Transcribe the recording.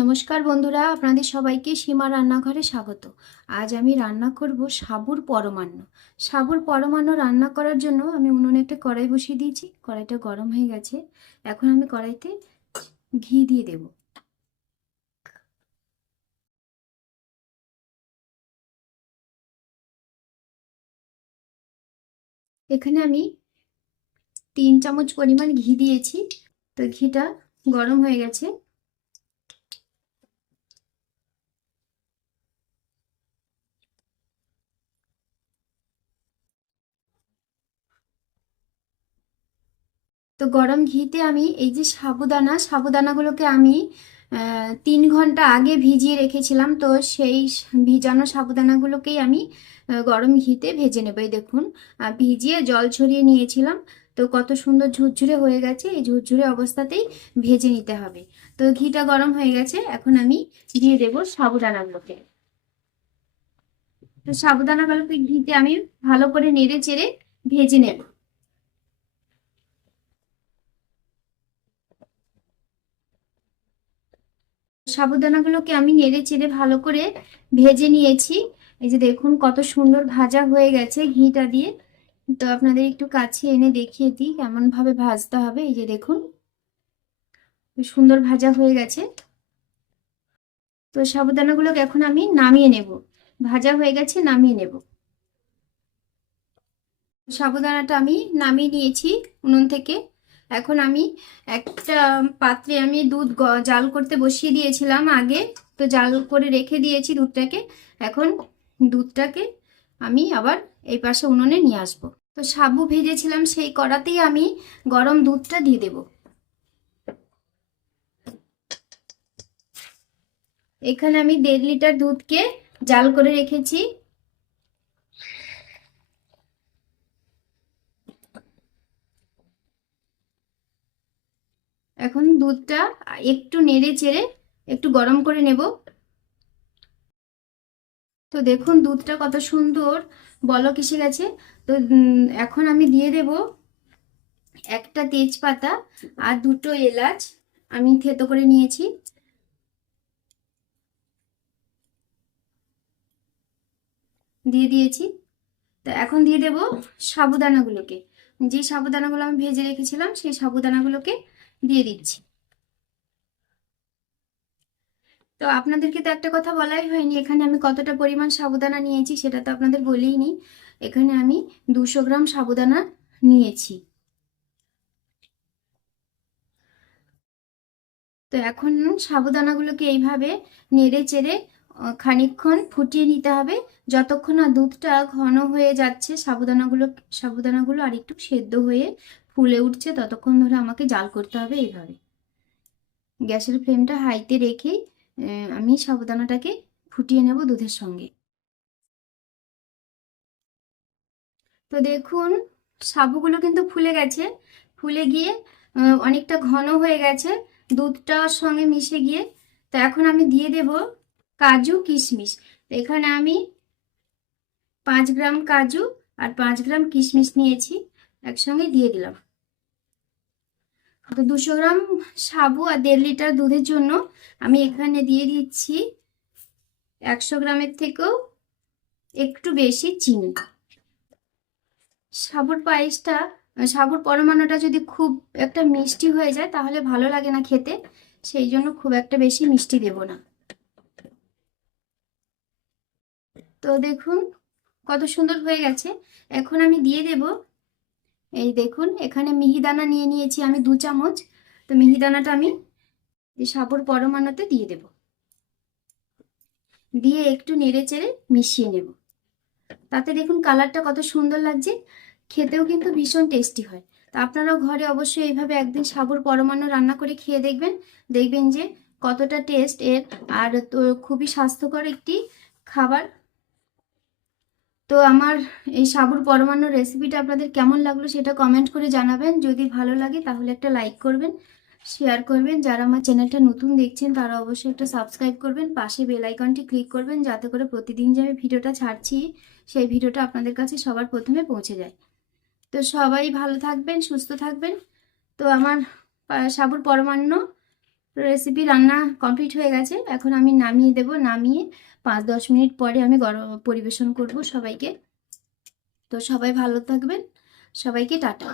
নমস্কার বন্ধুরা, আপনাদের সবাইকে সীমা রান্নাঘরে স্বাগত। আজ আমি রান্না করব সাবুর পরমান্ন। সাবুর পরমান্ন রান্না করার জন্য আমি উনুনে একটা কড়াই বসিয়ে দিয়েছি, কড়াইটা গরম হয়ে গেছে। এখন আমি কড়াইতে ঘি দিয়ে দেব। এখানে আমি তিন চামচ পরিমাণ ঘি দিয়েছি। তো ঘিটা গরম হয়ে গেছে। তো গরম ঘিতে আমি এই যে সাবুদানা, সাবুদানাগুলোকে আমি তিন ঘণ্টা আগে ভিজিয়ে রেখেছিলাম। তো সেই ভিজানো সাবুদানাগুলোকেই আমি গরম ঘিতে ভেজে নেব। এই দেখুন ভিজিয়ে জল ছড়িয়ে নিয়েছিলাম। তো কত সুন্দর ঝুরঝুরে হয়ে গেছে। এই ঝুরঝুরে অবস্থাতেই ভেজে নিতে হবে। তো ঘিটা গরম হয়ে গেছে। এখন আমি দিয়ে দেব সাবুদানাগুলোকে। তো সাবুদানাগুলোকে ঘিতে আমি ভালো করে নেড়ে চেড়ে ভেজে নেব। সাবুদানাগুলোকে আমি নেড়ে চেড়ে ভালো করে ভেজে নিয়েছি। এই যে দেখুন কত সুন্দর ভাজা হয়ে গেছে ঘিটা দিয়ে। তো আপনাদের একটু কাছে এনে দেখিয়ে দিই কেমন ভাবে ভাজতে হবে। এই যে দেখুন সুন্দর ভাজা হয়ে গেছে। তো সাবুদানাগুলোকে এখন আমি নামিয়ে নেব। ভাজা হয়ে গেছে, নামিয়ে নেব। সাবুদানাটা আমি নামিয়ে নিয়েছি উনুন থেকে। এখন আমি একটা পাত্রে আমি দুধ জাল করতে বসিয়ে দিয়েছিলাম আগে, তো জাল করে রেখে দিয়েছি দুধটাকে। এখন দুধটাকে আমি আবার এই পাশে উনুনে নিয়ে আসব। তো সাবু ভেজেছিলাম, সেই কড়াতেই আমি গরম দুধটা দিয়ে দেব। এখানে আমি দেড় লিটার দুধকে জাল করে রেখেছি। এখন দুধটা একটু নেড়ে চেড়ে একটু গরম করে নেব। তো দেখুন দুধটা কত সুন্দর বলক এসে গেছে। তো এখন আমি দিয়ে দেব একটা তেজপাতা আর দুটো এলাচ আমি থেতো করে নিয়েছি। দিয়ে দিয়েছি। তো এখন দিয়ে দেব সাবুদানাগুলোকে। যে সাবুদানাগুলো আমি ভেজে রেখেছিলাম সেই সাবুদানাগুলোকে দিয়ে দিচ্ছি। তো আপনাদেরকে তো একটা কথা বলাই হয়নি, এখানে আমি কতটা পরিমাণ সাবুদানা নিয়েছি সেটা তো আপনাদের বলেই নি এখানে আমি দুশো গ্রাম সাবুদানা নিয়েছি। তো এখন সাবুদানাগুলোকে এইভাবে নেড়ে চেড়ে আহ, খানিকক্ষণ ফুটিয়ে নিতে হবে। যতক্ষণ না দুধটা ঘন হয়ে যাচ্ছে সাবুদানাগুলো সাবুদানাগুলো আর একটু সেদ্ধ হয়ে ফুলে উঠছে ততক্ষণ ধরে আমাকে জাল করতে হবে এইভাবে। গ্যাসের ফ্লেমটা হাইতে রেখেই আমি সাবুদানাটাকে ফুটিয়ে নেব দুধের সঙ্গে। তো দেখুন সাবুগুলো কিন্তু ফুলে গেছে। ফুলে গিয়ে অনেকটা ঘন হয়ে গেছে। দুধটার সঙ্গে মিশে গিয়ে তো এখন আমি দিয়ে দেব কাজু কিশমিশ। এখানে আমি পাঁচ গ্রাম কাজু আর পাঁচ গ্রাম কিশমিশ নিয়েছি, একসঙ্গে দিয়ে দিলাম। তো দুশো গ্রাম সাবু আর দেড় লিটার দুধের জন্য আমি এখানে দিয়ে দিচ্ছি একশো গ্রামের থেকেও একটু বেশি চিনি। সাবুর পায়েসটা, সাবুর পরমাণুটা যদি খুব একটা মিষ্টি হয়ে যায় তাহলে ভালো লাগে না খেতে, সেই জন্য খুব একটা বেশি মিষ্টি দেব না। তো দেখুন, কত সুন্দর হয়ে গেছে। এখন আমি দিয়ে দেব, এই দেখুন, এখানে মিহিদানা নিয়ে নিয়েছি আমি দু চামচ। তো মিহিদানাটা আমি সাবুর পরমাণুতে দিয়ে দেব। দিয়ে একটু নেড়ে চেড়ে মিশিয়ে নেব। তাতে দেখুন, কালারটা কত সুন্দর লাগছে। খেতেও কিন্তু ভীষণ টেস্টি হয়। তা আপনারাও ঘরে অবশ্যই এইভাবে একদিন সাবুর পরমাণু রান্না করে খেয়ে দেখবেন। দেখবেন যে কতটা টেস্ট এর, আর তো খুবই স্বাস্থ্যকর একটি খাবার তো আমার এই সাবুর পরমাণু রেসিপিটা আপনাদের কেমন লাগল সেটা কমেন্ট করে জানাবেন। যদি ভালো লাগে তাহলে একটা লাইক করবেন শেয়ার করবেন। যারা আমার চ্যানেলটা নতুন দেখছেন তারা অবশ্যই একটা সাবস্ক্রাইব করবেন। পাশে বেল আইকনটি ক্লিক করবেন যাতে করে প্রতিদিন যে আমি ভিডিওটা ছাড়ছি, সেই ভিডিওটা আপনাদের কাছে সবার প্রথমে পৌঁছে যায়। তো সবাই ভালো থাকবেন, সুস্থ থাকবেন। তো আমার সাবুর পরমান্ন রেসিপি রান্না কমপ্লিট হয়ে গেছে। এখন আমি নামিয়ে দেব। নামিয়ে পাঁচ দশ মিনিট পরে আমি গরম পরিবেশন করব সবাইকে। তো সবাই ভালো থাকবেন। সবাইকে টাটা।